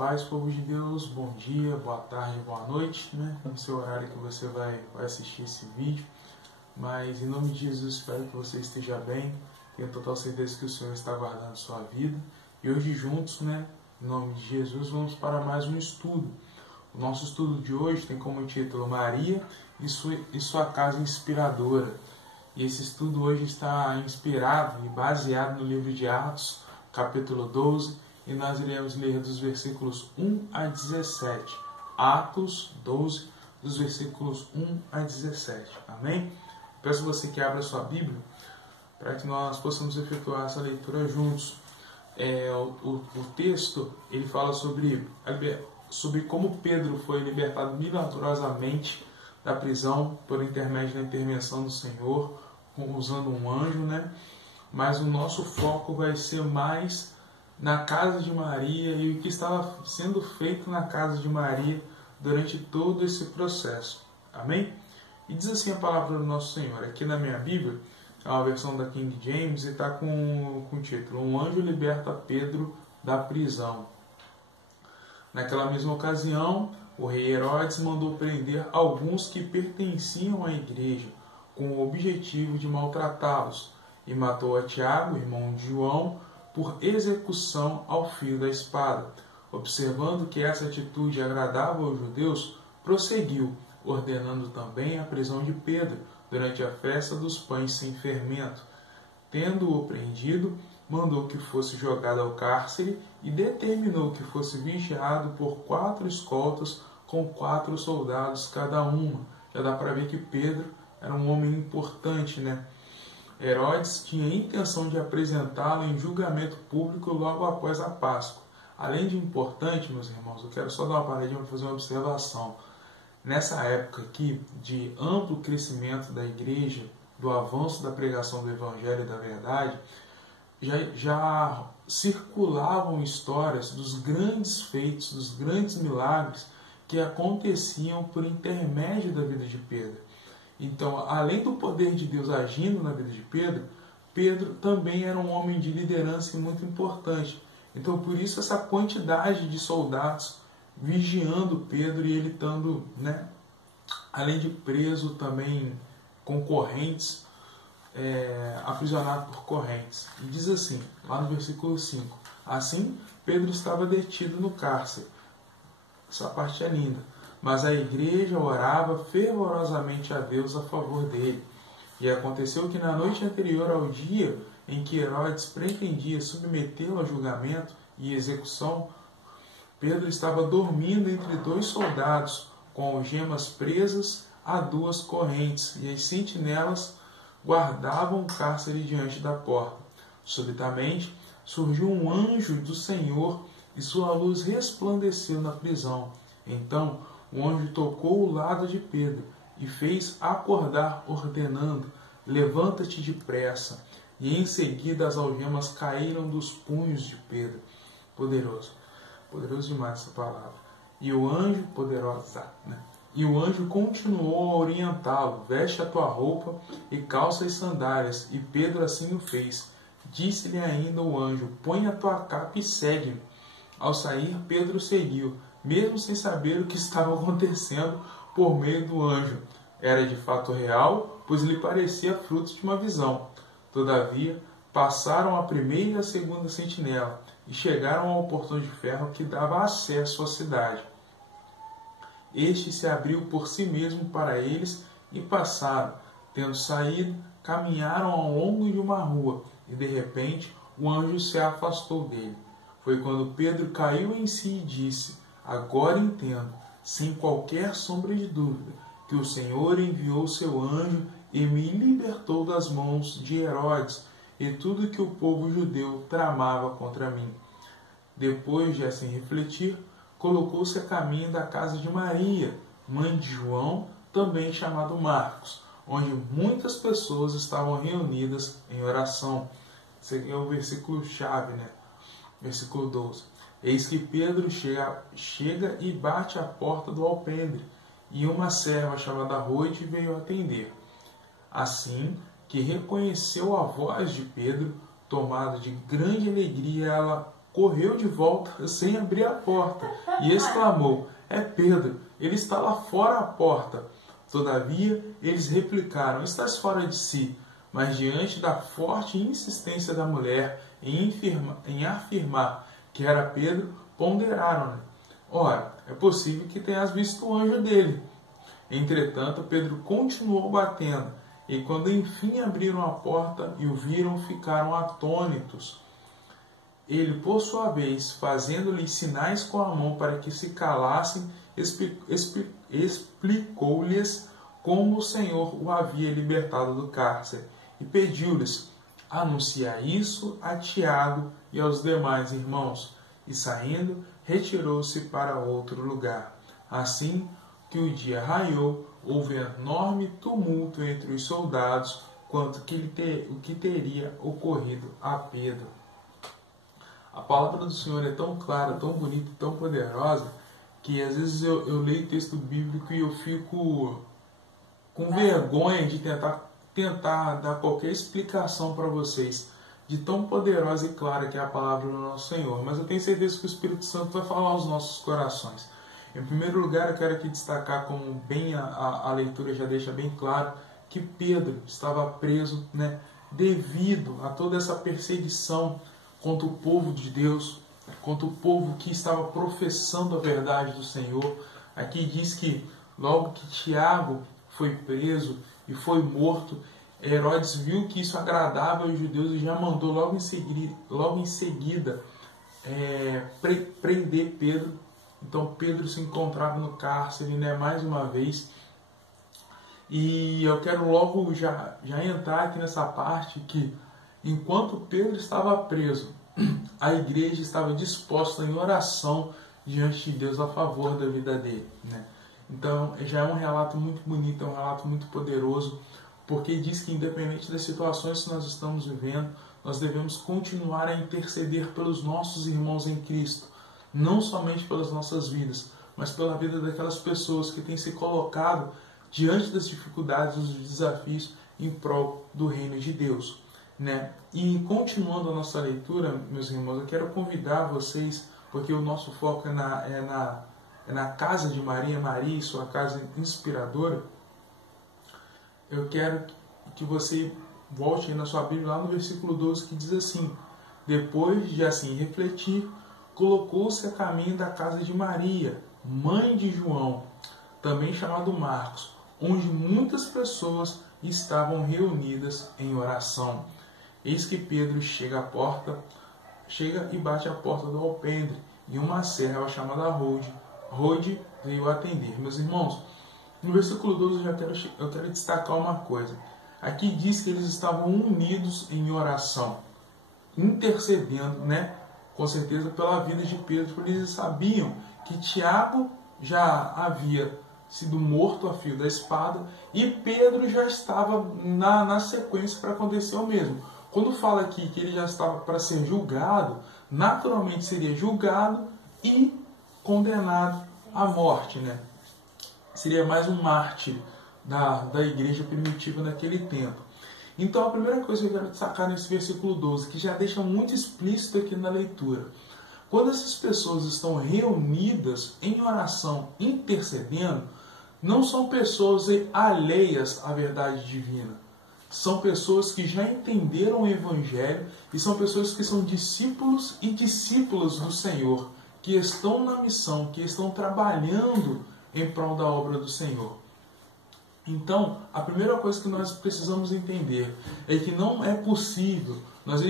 paz, povo de Deus, bom dia, boa tarde, boa noite, né? No seu horário que você vai assistir esse vídeo. Mas em nome de Jesus, espero que você esteja bem. Tenho total certeza que o Senhor está guardando sua vida. E hoje juntos, né, em nome de Jesus, vamos para mais um estudo. O nosso estudo de hoje tem como título Maria e sua casa inspiradora. E esse estudo hoje está inspirado e baseado no livro de Atos, capítulo 12, e nós iremos ler dos versículos 1 a 17. Atos 12, dos versículos 1 a 17. Amém? Peço você que abra sua Bíblia para que nós possamos efetuar essa leitura juntos. O texto ele fala sobre como Pedro foi libertado milagrosamente da prisão por intermédio da intervenção do Senhor, usando um anjo, né? Mas o nosso foco vai ser mais na casa de Maria e o que estava sendo feito na casa de Maria durante todo esse processo. Amém? E diz assim a palavra do nosso Senhor. Aqui na minha Bíblia, é uma versão da King James e está com o título: Um anjo liberta Pedro da prisão. Naquela mesma ocasião, o rei Herodes mandou prender alguns que pertenciam à igreja, com o objetivo de maltratá-los, e matou a Tiago, irmão de João, por execução ao fio da espada. Observando que essa atitude agradava aos judeus, prosseguiu, ordenando também a prisão de Pedro durante a festa dos pães sem fermento. Tendo-o prendido, mandou que fosse jogado ao cárcere e determinou que fosse vigiado por 4 escoltas com 4 soldados cada uma. Já dá para ver que Pedro era um homem importante, né? Herodes tinha a intenção de apresentá-lo em julgamento público logo após a Páscoa. Além de importante, meus irmãos, eu quero só dar uma paradinha para fazer uma observação. Nessa época aqui de amplo crescimento da igreja, do avanço da pregação do Evangelho e da verdade, já circulavam histórias dos grandes feitos, dos grandes milagres que aconteciam por intermédio da vida de Pedro. Então, além do poder de Deus agindo na vida de Pedro, Pedro também era um homem de liderança muito importante. Então, por isso essa quantidade de soldados vigiando Pedro e ele estando, né, além de preso, também com correntes, aprisionado por correntes. E diz assim, lá no versículo 5, assim Pedro estava detido no cárcere. Essa parte é linda. Mas a igreja orava fervorosamente a Deus a favor dele. E aconteceu que na noite anterior ao dia em que Herodes pretendia submetê-lo a julgamento e execução, Pedro estava dormindo entre 2 soldados, com algemas presas a 2 correntes, e as sentinelas guardavam o cárcere diante da porta. Subitamente surgiu um anjo do Senhor e sua luz resplandeceu na prisão. Então o anjo tocou o lado de Pedro e fez acordar, ordenando: levanta-te depressa. E em seguida as algemas caíram dos punhos de Pedro. Poderoso demais essa palavra. E o anjo, E o anjo continuou a orientá-lo: veste a tua roupa e calça as sandálias. E Pedro assim o fez. Disse-lhe ainda o anjo: põe a tua capa e segue-me. Ao sair, Pedro seguiu, mesmo sem saber o que estava acontecendo por meio do anjo. Era de fato real, pois lhe parecia fruto de uma visão. Todavia, passaram a primeira e a segunda sentinela e chegaram ao portão de ferro que dava acesso à cidade. Este se abriu por si mesmo para eles e passaram. Tendo saído, caminharam ao longo de uma rua e, de repente, o anjo se afastou dele. Foi quando Pedro caiu em si e disse: agora entendo, sem qualquer sombra de dúvida, que o Senhor enviou seu anjo e me libertou das mãos de Herodes e tudo que o povo judeu tramava contra mim. Depois de assim refletir, colocou-se a caminho da casa de Maria, mãe de João, também chamado Marcos, onde muitas pessoas estavam reunidas em oração. Esse aqui é o versículo chave, né? Versículo 12. Eis que Pedro chega e bate à porta do alpendre, e uma serva chamada Rode veio atender. Assim que reconheceu a voz de Pedro, tomada de grande alegria, ela correu de volta sem abrir a porta e exclamou: é Pedro, ele está lá fora à porta. Todavia, eles replicaram: estás fora de si. Mas diante da forte insistência da mulher em afirmar que era Pedro, ponderaram-lhe: ora, é possível que tenhas visto o anjo dele. Entretanto, Pedro continuou batendo, e quando enfim abriram a porta e o viram, ficaram atônitos. Ele, por sua vez, fazendo-lhes sinais com a mão para que se calassem, explicou-lhes como o Senhor o havia libertado do cárcere, e pediu-lhes: anunciar isso a Tiago e aos demais irmãos. E saindo, retirou-se para outro lugar. Assim que o dia raiou, houve enorme tumulto entre os soldados quanto o que teria ocorrido a Pedro. A palavra do Senhor é tão clara, tão bonita e tão poderosa que às vezes eu leio texto bíblico e eu fico com vergonha de tentar dar qualquer explicação para vocês, de tão poderosa e clara que é a palavra do nosso Senhor. Mas eu tenho certeza que o Espírito Santo vai falar aos nossos corações. Em primeiro lugar, eu quero aqui destacar, como bem a leitura já deixa bem claro, que Pedro estava preso, devido a toda essa perseguição contra o povo de Deus, contra o povo que estava professando a verdade do Senhor. Aqui diz que logo que Tiago foi preso e foi morto, Herodes viu que isso agradava aos judeus e já mandou logo em seguida prender Pedro. Então Pedro se encontrava no cárcere, mais uma vez. E eu quero logo já entrar aqui nessa parte que, enquanto Pedro estava preso, a igreja estava disposta em oração diante de Deus a favor da vida dele. Então já é um relato muito bonito, é um relato muito poderoso, porque diz que independente das situações que nós estamos vivendo, nós devemos continuar a interceder pelos nossos irmãos em Cristo, não somente pelas nossas vidas, mas pela vida daquelas pessoas que têm se colocado diante das dificuldades, dos desafios em prol do reino de Deus. E continuando a nossa leitura, meus irmãos, eu quero convidar vocês, porque o nosso foco é na casa de Maria e sua casa inspiradora. Eu quero que você volte aí na sua Bíblia, lá no versículo 12, que diz assim: depois de assim refletir, colocou-se a caminho da casa de Maria, mãe de João, também chamado Marcos, onde muitas pessoas estavam reunidas em oração. Eis que Pedro chega e bate a porta do alpendre, e uma serva chamada Rode veio atender. Meus irmãos, no versículo 12 eu quero destacar uma coisa. Aqui diz que eles estavam unidos em oração, intercedendo, com certeza pela vida de Pedro, porque eles sabiam que Tiago já havia sido morto a fio da espada e Pedro já estava na sequência para acontecer o mesmo. Quando fala aqui que ele já estava para ser julgado, naturalmente seria julgado e condenado à morte, Seria mais um mártir da igreja primitiva naquele tempo. Então a primeira coisa que eu quero destacar nesse versículo 12, que já deixa muito explícito aqui na leitura: quando essas pessoas estão reunidas em oração, intercedendo, não são pessoas alheias à verdade divina. São pessoas que já entenderam o Evangelho e são pessoas que são discípulos e discípulas do Senhor, que estão na missão, que estão trabalhando em prol da obra do Senhor. Então, a primeira coisa que nós precisamos entender é que não é possível nós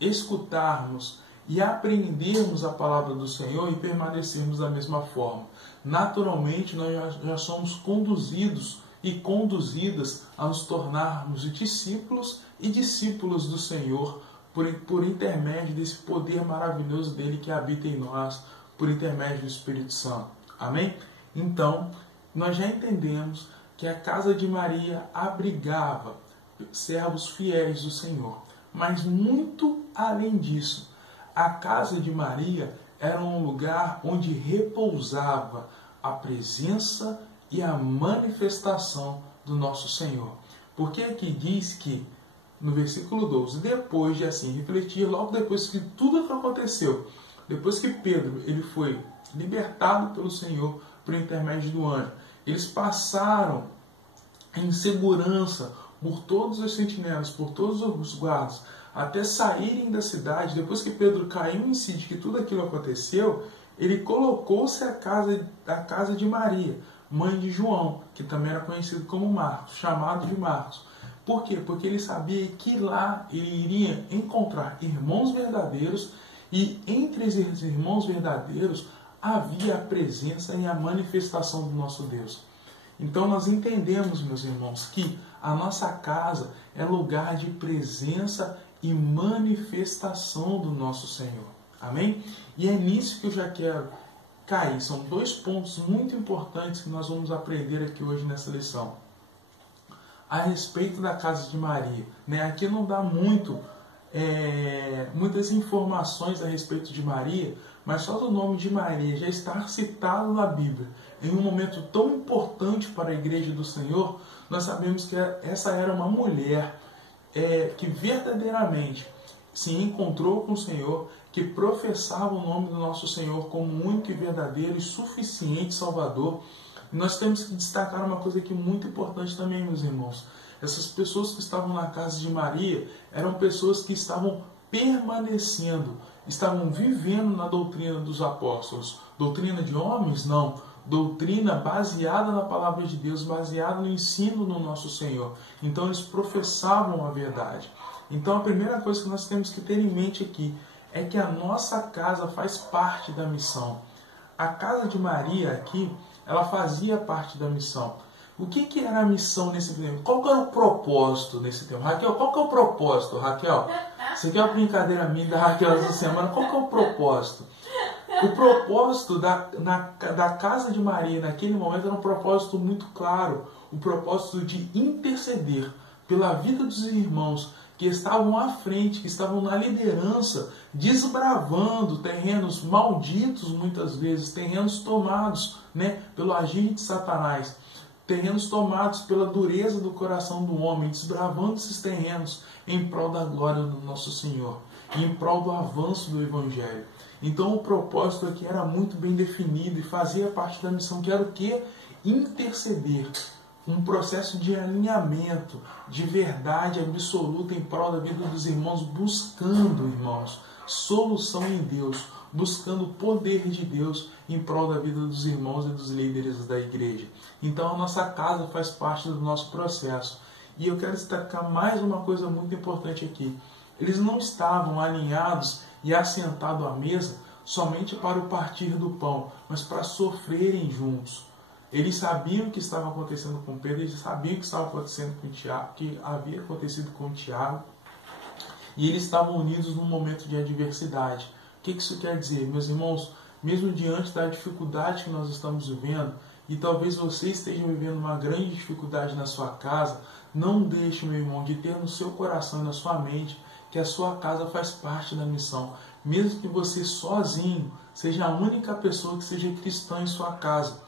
escutarmos e aprendermos a palavra do Senhor e permanecermos da mesma forma. Naturalmente, nós já somos conduzidos e conduzidas a nos tornarmos discípulos e discípulos do Senhor por intermédio desse poder maravilhoso dele que habita em nós, por intermédio do Espírito Santo. Amém? Então, nós já entendemos que a casa de Maria abrigava servos fiéis do Senhor. Mas muito além disso, a casa de Maria era um lugar onde repousava a presença e a manifestação do nosso Senhor. Porque aqui diz que, no versículo 12, depois de assim refletir, logo depois que tudo aconteceu, depois que Pedro ele foi libertado pelo Senhor por intermédio do anjo, eles passaram em segurança por todos os sentinelas, por todos os guardas, até saírem da cidade. Depois que Pedro caiu em si de que tudo aquilo aconteceu, ele colocou-se à casa de Maria, mãe de João, que também era conhecido como Marcos, chamado de Marcos. Por quê? Porque ele sabia que lá ele iria encontrar irmãos verdadeiros, e entre esses irmãos verdadeiros havia a presença e a manifestação do nosso Deus. Então nós entendemos, meus irmãos, que a nossa casa é lugar de presença e manifestação do nosso Senhor. Amém? E é nisso que eu já quero cair. São 2 pontos muito importantes que nós vamos aprender aqui hoje nessa lição. A respeito da casa de Maria. Aqui não dá muitas informações a respeito de Maria, mas só do nome de Maria já estar citado na Bíblia em um momento tão importante para a igreja do Senhor, nós sabemos que essa era uma mulher que verdadeiramente se encontrou com o Senhor, que professava o nome do nosso Senhor como único e verdadeiro e suficiente Salvador. E nós temos que destacar uma coisa aqui muito importante também, meus irmãos. Essas pessoas que estavam na casa de Maria eram pessoas que estavam permanecendo, estavam vivendo na doutrina dos apóstolos. Doutrina de homens? Não. Doutrina baseada na palavra de Deus, baseada no ensino do nosso Senhor. Então eles professavam a verdade. Então a primeira coisa que nós temos que ter em mente aqui é que a nossa casa faz parte da missão. A casa de Maria aqui, ela fazia parte da missão. O que era a missão nesse tempo? Qual que era o propósito nesse tempo? Raquel, qual que é o propósito, Raquel? Você quer uma brincadeira minha da Raquel essa semana? Qual que é o propósito? O propósito da casa de Maria naquele momento era um propósito muito claro. O propósito de interceder pela vida dos irmãos que estavam à frente, que estavam na liderança, desbravando terrenos malditos muitas vezes, terrenos tomados pelo agir de Satanás, terrenos tomados pela dureza do coração do homem, desbravando esses terrenos em prol da glória do nosso Senhor, e em prol do avanço do Evangelho. Então o propósito aqui era muito bem definido e fazia parte da missão, que era o quê? Interceder. Um processo de alinhamento, de verdade absoluta em prol da vida dos irmãos, buscando, irmãos, solução em Deus, buscando o poder de Deus em prol da vida dos irmãos e dos líderes da igreja. Então a nossa casa faz parte do nosso processo. E eu quero destacar mais uma coisa muito importante aqui. Eles não estavam alinhados e assentados à mesa somente para o partir do pão, mas para sofrerem juntos. Eles sabiam o que estava acontecendo com Pedro, eles sabiam o que estava acontecendo com Tiago, que havia acontecido com Tiago, e eles estavam unidos num momento de adversidade. O que isso quer dizer, meus irmãos? Mesmo diante da dificuldade que nós estamos vivendo, e talvez você esteja vivendo uma grande dificuldade na sua casa, não deixe, meu irmão, de ter no seu coração e na sua mente que a sua casa faz parte da missão. Mesmo que você sozinho seja a única pessoa que seja cristã em sua casa.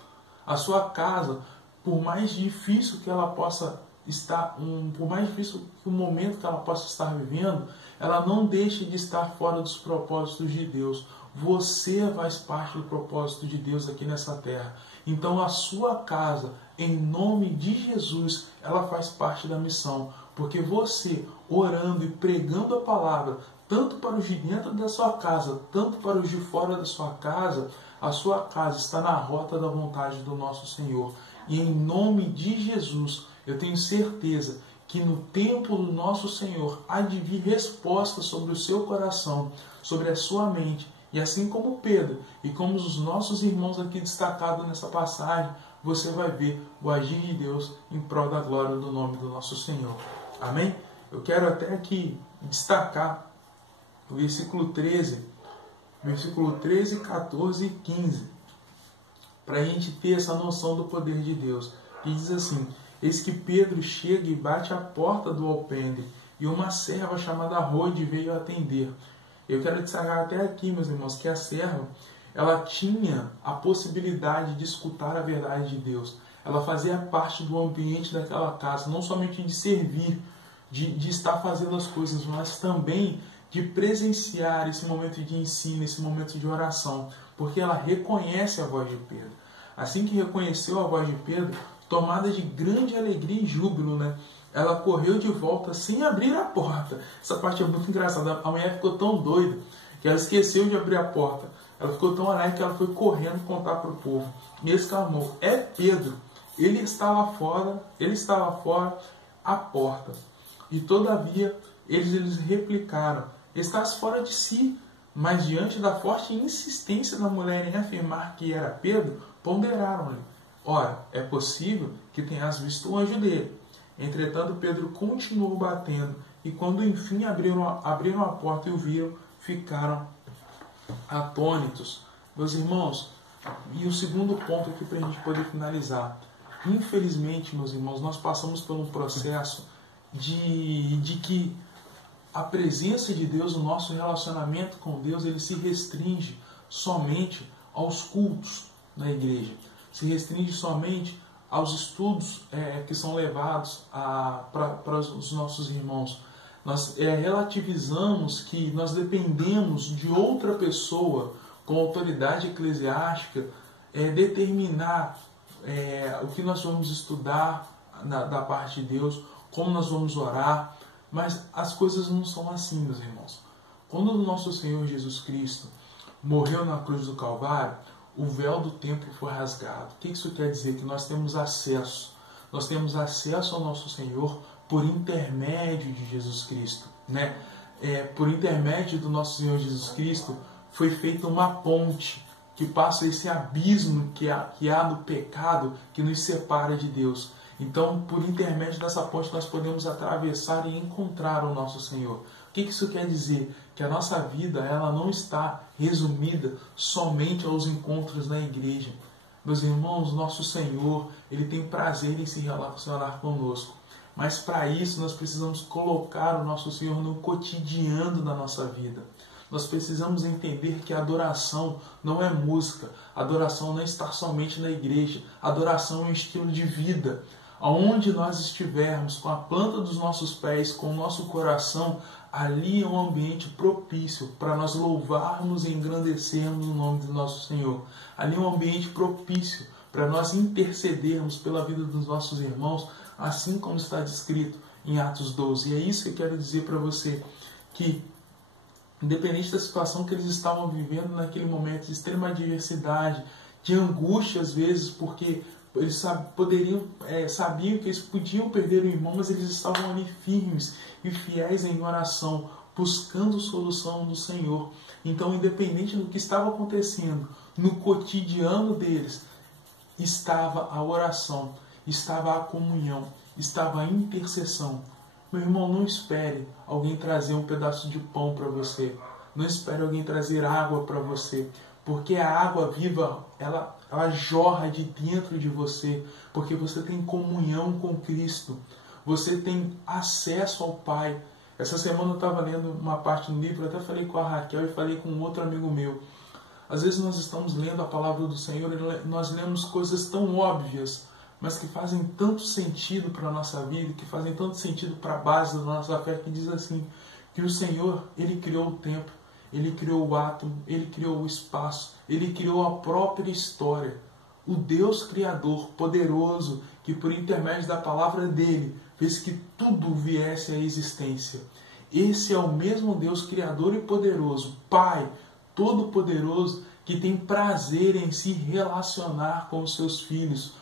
A sua casa, por mais difícil que ela possa estar, por mais difícil que o momento que ela possa estar vivendo, ela não deixe de estar fora dos propósitos de Deus. Você faz parte do propósito de Deus aqui nessa terra. Então a sua casa, em nome de Jesus, ela faz parte da missão. Porque você, orando e pregando a palavra, tanto para os de dentro da sua casa, tanto para os de fora da sua casa, a sua casa está na rota da vontade do nosso Senhor. E em nome de Jesus, eu tenho certeza que no tempo do nosso Senhor há de vir resposta sobre o seu coração, sobre a sua mente. E assim como Pedro e como os nossos irmãos aqui destacados nessa passagem, você vai ver o agir de Deus em prol da glória do nome do nosso Senhor. Amém? Eu quero até aqui destacar o versículo 13, 14 e 15, para a gente ter essa noção do poder de Deus. E diz assim: eis que Pedro chega e bate à porta do alpendre, e uma serva chamada Rode veio atender. Eu quero destacar até aqui, meus irmãos, que a serva, ela tinha a possibilidade de escutar a verdade de Deus. Ela fazia parte do ambiente daquela casa, não somente de servir, de estar fazendo as coisas, mas também de presenciar esse momento de ensino, esse momento de oração, porque ela reconhece a voz de Pedro. Assim que reconheceu a voz de Pedro, tomada de grande alegria e júbilo, né? Ela correu de volta sem abrir a porta. Essa parte é muito engraçada. A mulher ficou tão doida que ela esqueceu de abrir a porta. Ela ficou tão alegre que ela foi correndo contar para o povo. E exclamou: é Pedro. Ele estava fora à porta. E todavia eles replicaram: estás fora de si. Mas diante da forte insistência da mulher em afirmar que era Pedro, ponderaram-lhe: ora, é possível que tenhas visto o anjo dele. Entretanto, Pedro continuou batendo, e quando enfim abriram a porta e o viram, ficaram atônitos. Meus irmãos, e o segundo ponto aqui para a gente poder finalizar. Infelizmente, meus irmãos, nós passamos por um processo de que a presença de Deus, o nosso relacionamento com Deus, ele se restringe somente aos cultos na igreja. Se restringe somente aos estudos que são levados para os nossos irmãos. Nós relativizamos que nós dependemos de outra pessoa com autoridade eclesiástica determinar o que nós vamos estudar da parte de Deus, como nós vamos orar, mas as coisas não são assim, meus irmãos. Quando o nosso Senhor Jesus Cristo morreu na cruz do Calvário, o véu do templo foi rasgado. O que isso quer dizer? Que nós temos acesso. Nós temos acesso ao nosso Senhor por intermédio de Jesus Cristo, né? Por intermédio do nosso Senhor Jesus Cristo foi feita uma ponte que passa esse abismo que há no pecado que nos separa de Deus. Então, por intermédio dessa ponte, nós podemos atravessar e encontrar o nosso Senhor. O que isso quer dizer? Que a nossa vida ela não está resumida somente aos encontros na igreja. Meus irmãos, nosso Senhor, Ele tem prazer em se relacionar conosco. Mas para isso, nós precisamos colocar o nosso Senhor no cotidiano da nossa vida. Nós precisamos entender que a adoração não é música. A adoração não está somente na igreja. A adoração é um estilo de vida. Aonde nós estivermos, com a planta dos nossos pés, com o nosso coração, ali é um ambiente propício para nós louvarmos e engrandecermos o nome do nosso Senhor. Ali é um ambiente propício para nós intercedermos pela vida dos nossos irmãos, assim como está descrito em Atos 12. E é isso que eu quero dizer para você, que independente da situação que eles estavam vivendo naquele momento, de extrema adversidade, de angústia às vezes, porque eles sabiam que eles podiam perder o irmão, mas eles estavam ali firmes e fiéis em oração, buscando solução do Senhor. Então, independente do que estava acontecendo, no cotidiano deles, estava a oração, estava a comunhão, estava a intercessão. Meu irmão, não espere alguém trazer um pedaço de pão para você. Não espere alguém trazer água para você. Porque a água viva, ela jorra de dentro de você. Porque você tem comunhão com Cristo. Você tem acesso ao Pai. Essa semana eu estava lendo uma parte do livro, eu até falei com a Raquel e falei com um outro amigo meu. Às vezes nós estamos lendo a palavra do Senhor e nós lemos coisas tão óbvias, mas que fazem tanto sentido para a nossa vida, que fazem tanto sentido para a base da nossa fé, que diz assim, que o Senhor, Ele criou o tempo, Ele criou o átomo, Ele criou o espaço, Ele criou a própria história. O Deus Criador, poderoso, que por intermédio da palavra dEle, fez que tudo viesse à existência. Esse é o mesmo Deus Criador e poderoso, Pai Todo-Poderoso, que tem prazer em se relacionar com os seus filhos,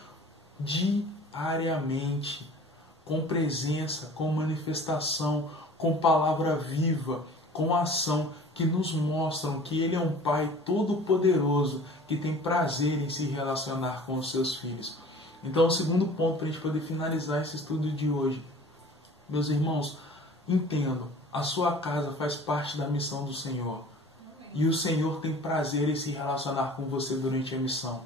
diariamente, com presença, com manifestação, com palavra viva, com ação, que nos mostram que Ele é um Pai todo-poderoso, que tem prazer em se relacionar com os seus filhos. Então, o segundo ponto para a gente poder finalizar esse estudo de hoje. Meus irmãos, entendam, a sua casa faz parte da missão do Senhor. E o Senhor tem prazer em se relacionar com você durante a missão.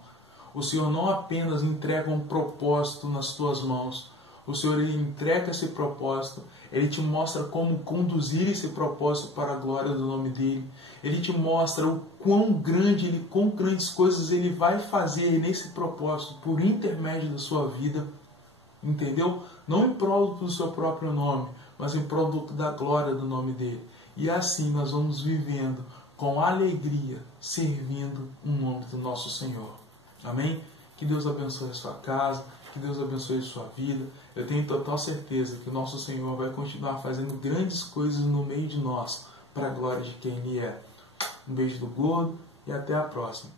O Senhor não apenas entrega um propósito nas tuas mãos. O Senhor Ele entrega esse propósito. Ele te mostra como conduzir esse propósito para a glória do nome dEle. Ele te mostra o quão grandes coisas Ele vai fazer nesse propósito por intermédio da sua vida. Entendeu? Não em prol do seu próprio nome, mas em prol da glória do nome dEle. E assim nós vamos vivendo com alegria, servindo o nome do nosso Senhor. Amém? Que Deus abençoe a sua casa, que Deus abençoe a sua vida. Eu tenho total certeza que o nosso Senhor vai continuar fazendo grandes coisas no meio de nós, para a glória de quem Ele é. Um beijo do gordo e até a próxima.